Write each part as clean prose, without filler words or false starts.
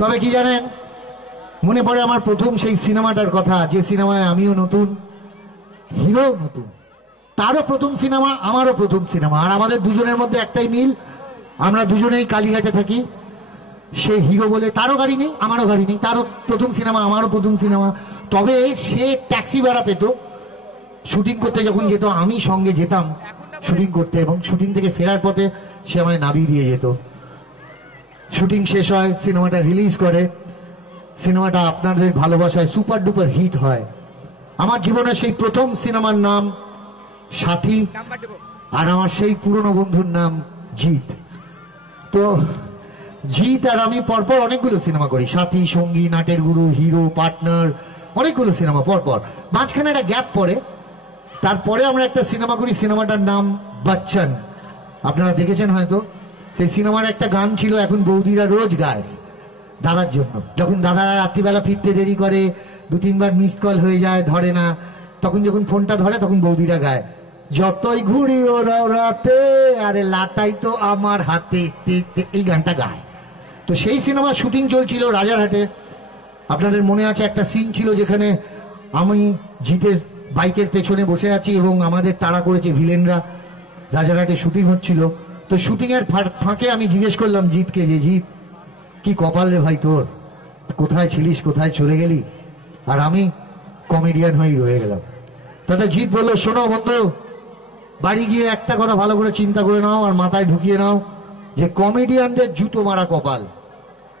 তবে কি জানেন, মনে পড়ে আমার প্রথম সেই সিনেমাটার কথা, যে সিনেমায় আমিও নতুন, হিরো নতুন। তারও প্রথম সিনেমা, আমারও প্রথম সিনেমা, আর আমাদের দুজনের মধ্যে একটাই মিল, আমরা দুজনেই কালীঘাটে থাকি। সে হিরো বলে, তারও গাড়ি নেই আমারও গাড়ি নেই, তারও প্রথম সিনেমা আমারও প্রথম সিনেমা। তবে সে ট্যাক্সি ভাড়া পেত শুটিং করতে যখন যেত, আমি সঙ্গে যেতাম শুটিং করতে, এবং শুটিং থেকে ফেরার পথে সে আমায় নামিয়ে দিয়ে যেত। শুটিং শেষ হয়, সিনেমাটা রিলিজ করে, সিনেমাটা আপনাদের ভালোবাসায় সুপার ডুপার হিট হয়। আমার জীবনের সেই প্রথম সিনেমার নাম সাথী, আর আমার সেই পুরনো বন্ধুর নাম জিৎ। তো জিৎ আর আমি পরপর অনেকগুলো সিনেমা করি, সাথী, সঙ্গী, নাটের গুরু, হিরো, পার্টনার, অনেকগুলো সিনেমা পরপর। মাঝখানে একটা গ্যাপ পড়ে, তারপরে আমরা একটা সিনেমা করি, সিনেমাটার নাম বচ্চন। আপনারা দেখেছেন হয়তো। সেই সিনেমার একটা গান ছিল, এখন বৌদিরা রোজ গায় দাদার জন্য। যখন দাদারা রাত্রিবেলা ফিরতে দেরি করে, 2-3 বার মিস কল হয়ে যায়, ধরে না, তখন যখন ফোনটা ধরে তখন বৌদিরা গায়, যতই ঘুরি ওরাও রাতে, আরে লাটাই তো আমার হাতে, এই গানটা গায়। তো সেই সিনেমা শুটিং চলছিল রাজারহাটে। আপনাদের মনে আছে একটা সিন ছিল যেখানে আমি জিতের বাইকের পেছনে বসে আছি এবং আমাদের তাড়া করেছে ভিলেনরা। রাজারহাটে শুটিং হচ্ছিল। তো শুটিং এর ফাঁকে আমি জিজ্ঞেস করলাম জিতকে, যে জিৎ, কি কপাল রে ভাই তোর, কোথায় ছিলিস, কোথায় চলে গেলি? আর আমি কমেডিয়ান হয়েই রয়ে গেলাম। তাতে জিৎ বললো, শোনো বন্ধু, বাড়ি গিয়ে একটা কথা ভালো করে চিন্তা করে নাও আর মাথায় ঢুকিয়ে নাও, যে কমেডিয়ানদের জুতো মারা কপাল।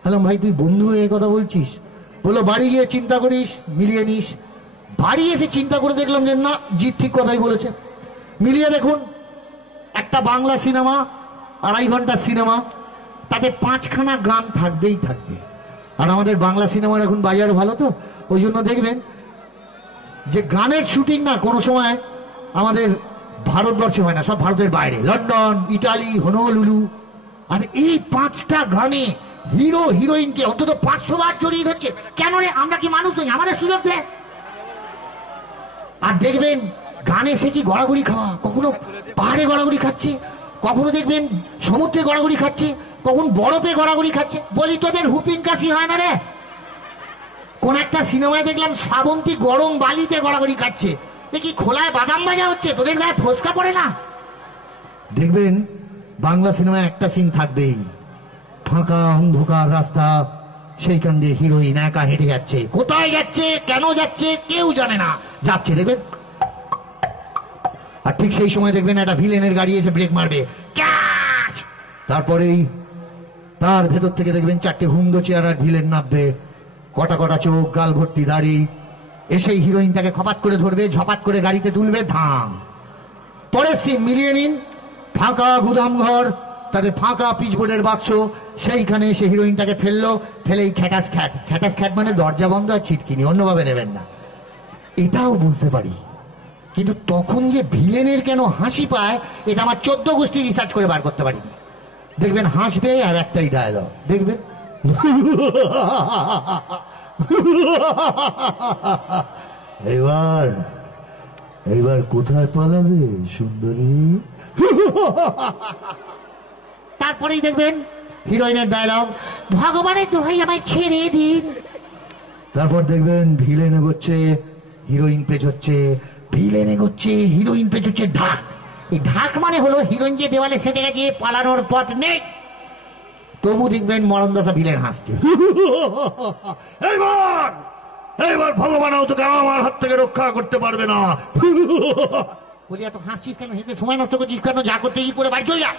বললাম, ভাই তুই বন্ধু এই কথা বলছিস? বললো, বাড়ি গিয়ে চিন্তা করিস, মিলিয়ে নিস। বাড়ি এসে চিন্তা করে দেখলাম যে না, জিৎ ঠিক কথাই বলেছে। মিলিয়ে দেখুন, একটা বাংলা সিনেমা, 2.5 ঘন্টার সিনেমা, তাতে 5খানা গান থাকবেই থাকবে। আর আমাদের বাংলা সিনেমার এখন বাজার ভালো, তো ওই জন্য দেখবেন যে গানের শুটিং না কোনো সময় আমাদের ভারতবর্ষে হয় না, সব ভারতের বাইরে, লন্ডন, ইটালি, হনলুলু। আর এই 5টা গানে হিরো হিরোইনকে অন্তত 500 বার জড়িয়ে ধরছে। কেন রে, আমরা কি মানুষ নই? আমাদের সুযোগ দে। আর দেখবেন গানে সে কি গড়াগড়ি খাওয়া, কখনো পাহাড়ে গড়াগড়ি খাচ্ছে, কখনো দেখবেন সমুদ্রে গড়াগড়ি খাচ্ছে, কখন বরফে গড়াগড়ি খাচ্ছে। বলি, তোদের হুপিং কাশি হয় না রে? কোন একটা সিনেমায় দেখলাম শ্রাবন্তী গরম বালিতে গড়াগড়ি খাচ্ছে। কি খোলায় বাদাম ভাজা হচ্ছে, তোদের গায়ে ফোসকা পড়ে না? দেখবেন বাংলা সিনেমায় একটা সিন থাকবেই, ফাঁকা অন্ধকার রাস্তা, সেইখান দিয়ে হিরোইন একা হেঁটে যাচ্ছে, কোথায় যাচ্ছে, কেন যাচ্ছে কেউ জানে না, যাচ্ছে দেখবেন। আর ঠিক সেই সময় দেখবেন একটা ভিলেনের গাড়ি এসে ব্রেক মারবে, ক্যাচ! তারপরেই তার ভেতর থেকে দেখবেন 4টে হুমদো চেহারার ভিলেন নামবে, কটা কটা চোখ, গাল ভর্তি দাড়ি, এসেই হিরোইনটাকে খপাত করে ধরবে, ঝপাত করে গাড়িতে তুলবে, ধাম। পরের সিন মিলিয়ে নিন, ফাঁকা গুদাম ঘর, তাদের ফাঁকা পিচবোর্ডের বাক্স, সেইখানে এসে হিরোইনটাকে ফেললো, ফেলেই খ্যাটাস খ্যাট। খ্যাটাস খ্যাট মানে দরজা বন্ধ আর ছিটকিনি, অন্যভাবে নেবেন না। এটাও বুঝতে পারি, কিন্তু তখন যে ভিলেনের কেন হাসি পায়, এটা আমার 14 গোষ্ঠী রিসার্চ করে বার করতে পারিনি। দেখবেন হাসবে আর একটাই ডায়লগ, দেখবেন এবার এবার কোথায় পালাবে সুন্দরী? তারপরেই দেখবেন হিরোইনের ডায়লগ, ভগবানের দোহাই আমায় ছেড়ে দিন। তারপর দেখবেন ভিলেন এগোচ্ছে, হিরোইন পেছোচ্ছে, ভিলেন এগোচ্ছে, হিরোইন পেছোচ্ছে, ঢাক। এই ঢাক মানে হলো হিরোইন যে দেওয়ালে সেটে গেছে, পালানোর পথ নেই। তবু দেখবেন মরণদশা ভিলেন হাসছে, এইবার এইবার ভগবানও তোকে আমার হাত থেকে রক্ষা করতে পারবে না। বলি, এত হাসছিস কেন, হেঁটে সময় নষ্ট করছিস কেন, যা করতে কি করে বাড়ি চল যা।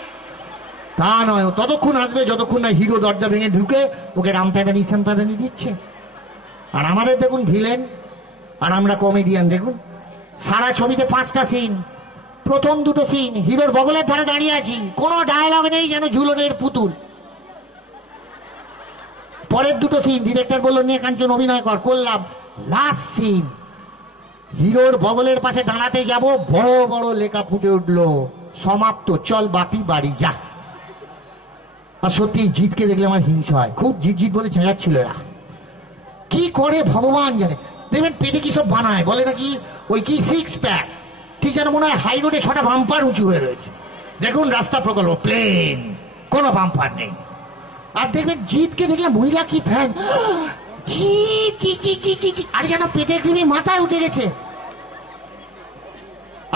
তা নয়, ততক্ষণ আসবে যতক্ষণ না হিরো দরজা ভেঙে ঢুকে ওকে রামপ্যাদানি শ্যামপ্যাদানি দিচ্ছে। আর আমাদের দেখুন ভিলেন, আর আমরা কমেডিয়ান। দেখুন সারা ছবিতে 5টা সিন, প্রথম 2টো সিন হিরোর বগলের ধারে দাঁড়িয়ে আছি, কোনো ডায়লগ নেই, যেন ঝুলনের পুতুল। পরের 2টো সিন ডিরেক্টর বললো নিয়ে কাঞ্চন অভিনয় কর, করলাম। লাস্ট সিন হিরোর বগলের পাশে দাঁড়াতে যাব, বড় বড় লেখা ফুটে উঠলো, সমাপ্ত, চল বাপি বাড়ি যা। আর সত্যি জিতকে দেখলে আমার হিংসা হয় খুব, জিত জিত বলে চেঁচাচ্ছিল এরা, কি করে ভগবান জানে। দেখবেন পেটে কি সব বানায়, বলে নাকি ওই কি 6 প্যাক, ঠিক যেন মনে হয় হাই রোডে 6টা বাম্পার উঁচু হয়ে রয়েছে। দেখুন রাস্তা প্রকল্প প্লেন, কোনো বাম্পার নেই। আর দেখবেন জিতকে দেখলে মহিলা কি ফ্যান, আর যেন পেটের ক্রিমি মাথায় উঠে গেছে।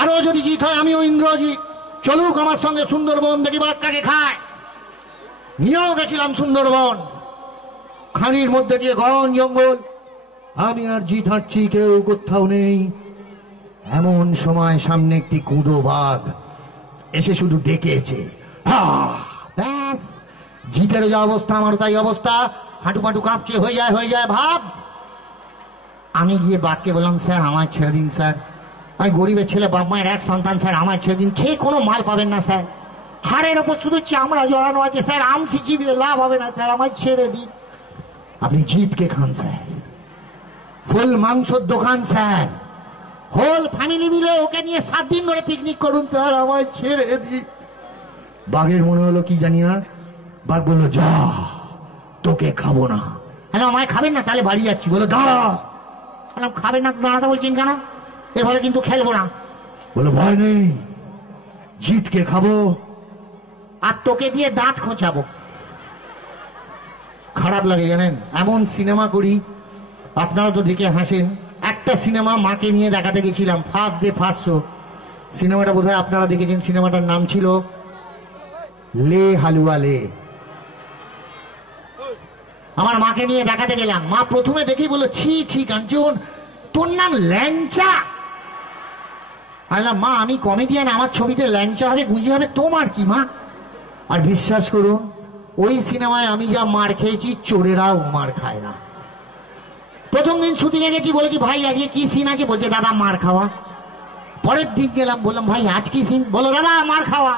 আরো যদি জিত হয় আমিও ইন্দ্রজিৎ, চলুক আমার সঙ্গে সুন্দরবন, দেখি বাঘ কাকে খায়। নিয়েও গেছিলাম সুন্দরবন, খানির মধ্যে দিয়ে ঘন জঙ্গল, আমি আর জিত হাঁটছি, কেউ কোথাও নেই। এমন সময় সামনে একটি কুঁদো বাঘ এসে শুধু ডেকেছে, ব্যাস জিতের যা অবস্থা আমারও তাই অবস্থা, হাঁটু পাটু কাঁপছে, হয়ে যায় ভাব। আমি গিয়ে বাঘকে বললাম, স্যার আমায় ছেড়ে দিন স্যার, আমি গরিবের ছেলে, বাপ মায়ের এক সন্তান স্যার, আমায় ছেড়ে দিন, খেয়ে কোনো মাল পাবেন না স্যার, হাড়ের ওপর শুধু চামড়া জড়ানো আছে স্যার, আমসি চিবিয়ে লাভ হবে না স্যার, আমায় ছেড়ে দিন। আপনি জিতকে খান স্যার, ফুল মাংসর দোকান স্যার, হোল ফ্যামিলি মিলে ওকে নিয়ে 7 দিন ধরে পিকনিক করুন স্যার, আমায় ছেড়ে দিন। বাঘের মনে হলো কি জানি না, বাঘ বললো, যা তোকে খাবো না। হ্যালো, আমায় খাবেন না? তাহলে বাড়ি যাচ্ছি। বলো দাঁড়া। খাবেন না তো দাঁড়াতে বলছেন কেন? এভাবে কিন্তু খেলবো না। বলো ভয় নেই, জিতকে খাবো আর তোকে দিয়ে দাঁত খোঁচাবো। খারাপ লাগে জানেন, এমন সিনেমা করি, আপনারা তো দেখে হাসেন। একটা সিনেমা মাকে নিয়ে দেখাতে গেছিলাম, ফার্স্ট ডে ফার্স্ট শো। সিনেমাটা বোধহয় আপনারা দেখেছেন, সিনেমাটার নাম ছিল লে হালুয়া লে। আমার মাকে নিয়ে দেখাতে গেলাম, মা প্রথমে দেখেই বললো, ছি ছি কাঞ্চন, তোর নাম ল্যাংচা। মা আমি কমেডিয়ান, আমার ছবিতে ল্যাংচা হবে গুঁজি হবে, তোমার কি মা? আর বিশ্বাস করুন, ওই সিনেমায় আমি যা মার খেয়েছি, চোরেরাও মার খায় না। প্রথম দিন শুটিংয়ে গেছি, বলে কি ভাই আজকে কি সিন আছে? বলছে দাদা মার খাওয়া। পরের দিন গেলাম, বললাম ভাই আজ কি সিন? বলো দাদা মার খাওয়া।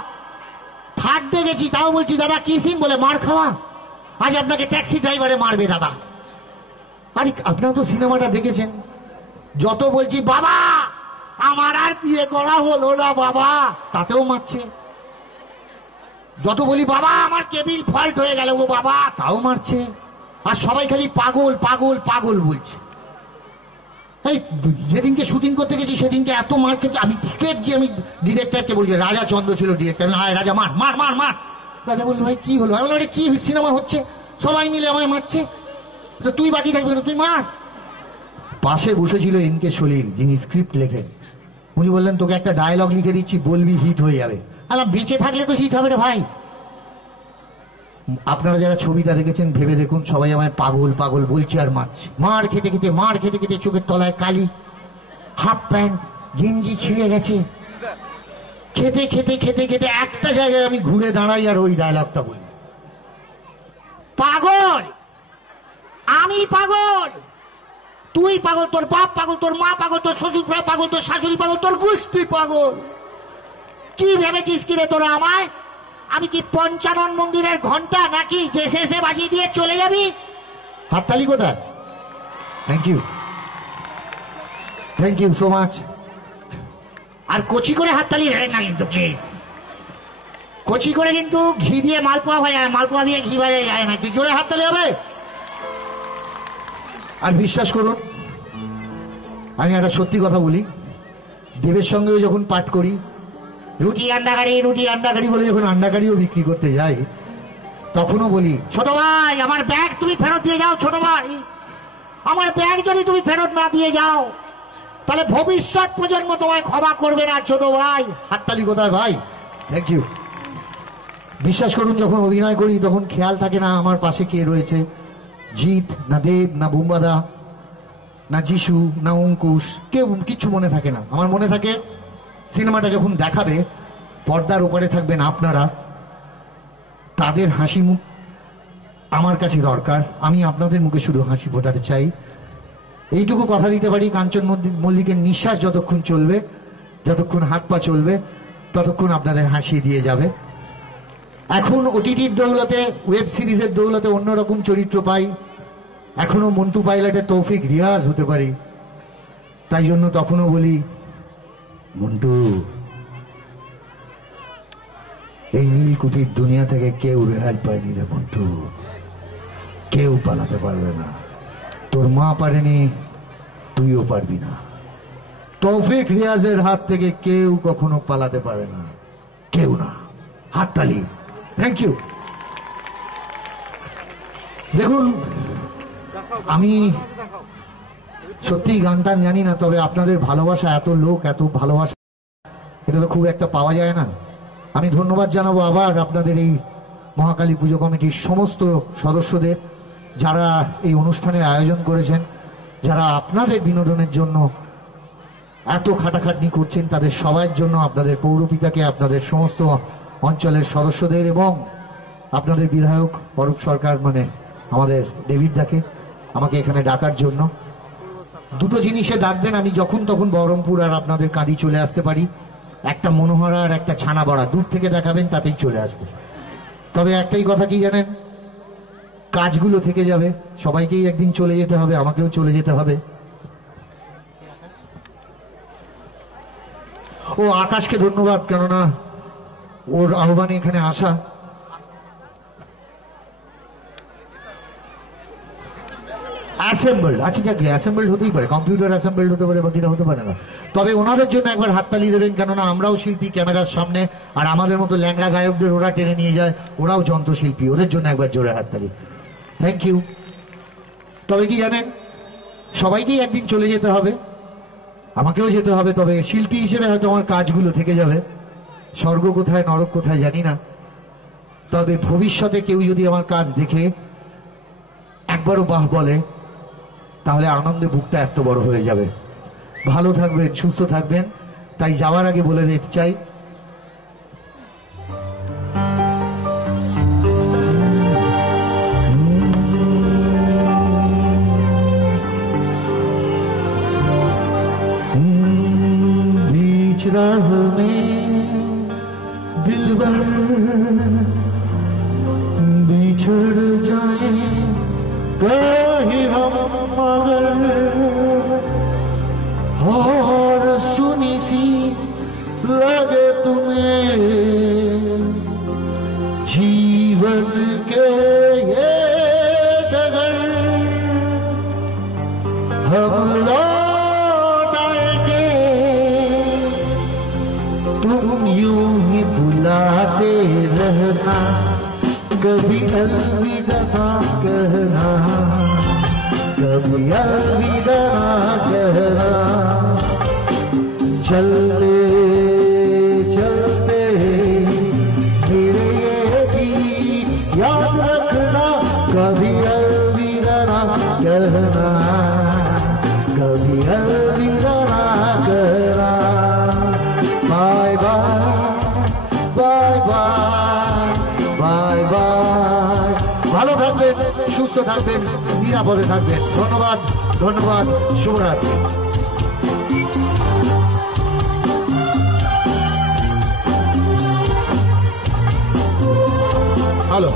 থার্ড ডে গেছি, তাও বলছি দাদা কি সিন? বলে মার খাওয়া। আজ আপনাকে ট্যাক্সি ড্রাইভারে মারবে দাদা। আরে আপনারা তো সিনেমাটা দেখেছেন। যত বলছি বাবা আমার আর বিয়ে করা হলো না বাবা, তাতেও মারছে। যত বলি বাবা আমার কেবিল ফল্ট হয়ে গেল গো বাবা, তাও মারছে। আর সবাই খালি পাগল পাগল পাগল বলছে। এই যেদিনকে শুটিং করতে গেছি সেদিনকে এত মার খেতে, আমি স্ট্রেট গিয়ে আমি ডিরেক্টরকে বলছি, রাজা চন্দ্র ছিল ডিরেক্টর, হ্যাঁ রাজা মার মার মার মার। রাজা বললো ভাই কি হলো? আমি বললাম কি সিনেমা হচ্ছে, সবাই মিলে আমায় মারছে, তো তুই বাকি থাকবি না, তুই মার। পাশে বসেছিল এনকে সলিল, যিনি স্ক্রিপ্ট লেখেন। উনি বললেন তোকে একটা ডায়লগ লিখে দিচ্ছি, বলবি হিট হয়ে যাবে। আলাম বেঁচে থাকলে তো হিট হবে রে ভাই। আপনারা যারা ছবিটা দেখেছেন ভেবে দেখুন, সবাই আমায় পাগল পাগল বলছে আর মারছে। মার খেতে খেতে চোখের তলায় কালি, হাফ প্যান্ট গেঞ্জি ছিঁড়ে গেছে। খেতে খেতে খেতে খেতে একটা জায়গায় আমি ঘুরে দাঁড়াই আর ওই ডায়লগটা বলি, পাগল আমি পাগল, তুই পাগল, তোর বাপ পাগল, তোর মা পাগল, তোর শ্বশুর পাগল, তোর শাশুড়ি পাগল, তোর গোষ্ঠী পাগল। কি ভেবেছিস কিরে তোরা আমায়? আমি কি পঞ্চানন মন্দিরের ঘন্টা নাকি যে শেষে বাজিয়ে দিয়ে চলে যাবি? হাততালি কোথায়? Thank you so much. আর কচি করে হাততালি না কিন্তু প্লিজ, কচি করে কিন্তু ঘি দিয়ে মালপোয়া ভাজা যায়, মালপোয়া দিয়ে ঘি ভাজা যায় না, তুই জোরে হাততালি হবে। আর বিশ্বাস করুন, আমি একটা সত্যি কথা বলি, দেবের সঙ্গেও যখন পাঠ করি, রুটি আন্ডা গাড়ি বলে যখন আন্ডা গাড়িও বিক্রি করতে যাই, তখনও বলি ছোট ভাই আমার ব্যাগ তুমি ফেরত দিয়ে যাও, ছোট ভাই আমার ব্যাগ যদি তুমি ফেরত না দিয়ে যাও তাহলে ভবিষ্যৎ প্রজন্ম তোমায় ক্ষমা করবে না ছোট ভাই। হাততালি কোথায় ভাই? Thank you. বিশ্বাস করুন, যখন অভিনয় করি তখন খেয়াল থাকে না আমার পাশে কে রয়েছে, জিৎ না দেব না বুম্বাদা না যিশু না অঙ্কুশ, কেউ কিচ্ছু মনে থাকে না। আমার মনে থাকে সিনেমাটা যখন দেখাবে, পর্দার ওপারে থাকবেন আপনারা, তাদের হাসি মুখ আমার কাছে দরকার, আমি আপনাদের মুখে শুধু হাসি ফোটাতে চাই। এইটুকু কথা দিতে পারি, কাঞ্চন মল্লিকের নিঃশ্বাস যতক্ষণ চলবে, যতক্ষণ হাত পা চলবে, ততক্ষণ আপনাদের হাসিয়ে দিয়ে যাবে। এখন ওটিটির দৌলতে, ওয়েব সিরিজের দৌলতে অন্যরকম চরিত্র পাই, এখনো মন্টু পাইলটের তৌফিক রিয়াজ হতে পারি। তাই জন্য তখনও বলি, মন্টু এই নীলকুঠির দুনিয়া থেকে কেউ রেহাই পায়নি রে মন্টু, কেউ পালাতে পারবে না, তোর মা পারেনি, তুইও পারবি না। তৌফিক রিয়াজের হাত থেকে কেউ কখনো পালাতে পারে না, কেউ না। হাততালি। Thank you. দেখুন, আমি সত্যি গান টান জানি না, তবে আপনাদের ভালোবাসা, এত লোক এত ভালোবাসা, এটা তো খুব একটা পাওয়া যায় না। আমি ধন্যবাদ জানাবো আবার আপনাদের এই মহাকালী পুজো কমিটির সমস্ত সদস্যদের, যারা এই অনুষ্ঠানের আয়োজন করেছেন, যারা আপনাদের বিনোদনের জন্য এত খাটাখাটনি করছেন, তাদের সবার জন্য, আপনাদের পৌরপিতাকে, আপনাদের সমস্ত অঞ্চলের সদস্যদের এবং আপনাদের বিধায়ক অরূপ সরকার, মানে আমাদের ডেভিড দাকে, আমাকে এখানে ডাকার জন্য। দুটো জিনিসে ডাকবেন, আমি যখন তখন বহরমপুর আর আপনাদের কাঁদি চলে আসতে পারি। একটা মনোহরা আর একটা ছানা বড়া, দূর থেকে দেখাবেন, তাতেই চলে আসবে। তবে একটাই কথা কি জানেন, কাজগুলো থেকে যাবে, সবাইকেই একদিন চলে যেতে হবে, আমাকেও চলে যেতে হবে। ও আকাশকে ধন্যবাদ, কেননা ওর আহ্বানে এখানে আসা। অ্যাসেম্বলড, আচ্ছা যাক, অ্যাসেম্বলড হতেই পারে, কম্পিউটার অ্যাসেম্বলড হতে পারে, বাকিটা হতে পারে না। তবে ওনাদের জন্য একবার হাততালি দেবেন, কেননা আমরাও শিল্পী ক্যামেরার সামনে, আর আমাদের মতো ল্যাংড়া গায়কদের ওরা টেনে নিয়ে যায়, ওরাও যন্ত্রশিল্পী, ওদের জন্য একবার জোরে হাততালি। Thank you. তবে কি জানেন, সবাইকেই একদিন চলে যেতে হবে, আমাকেও যেতে হবে। তবে শিল্পী হিসেবে হয়তো আমার কাজগুলো থেকে যাবে। স্বর্গ কোথায় নরক কোথায় জানি না, তবে ভবিষ্যতে কেউ যদি আমার কাজ দেখে একবারও বাহ বলে, তাহলে আনন্দে বুকটা এত বড় হয়ে যাবে। ভালো থাকবেন, সুস্থ থাকবেন। তাই যাওয়ার আগে বলে দিতে চাই, बीच राह में दिलबर बिछड़ जाए कहीं हम मगर, और सुनी सी लगे तुम्हें जीवन के ये डगर, हम लौट आएंगे तुम यूं ही बुलाते रहना, कभी अलविदा ना कहना, कभी अलविदा ना कहना। चलते चलते मेरे ये गीत याद रखना, कभी अलविदा ना कहना, कभी अलविदा ना कहना। Bye bye bye bye bye bye. ভালো থাকবেন, সুস্থ থাকবেন, নিরাপদে থাকবেন। ধন্যবাদ, ধন্যবাদ, শুভরাত্রি। হ্যালো।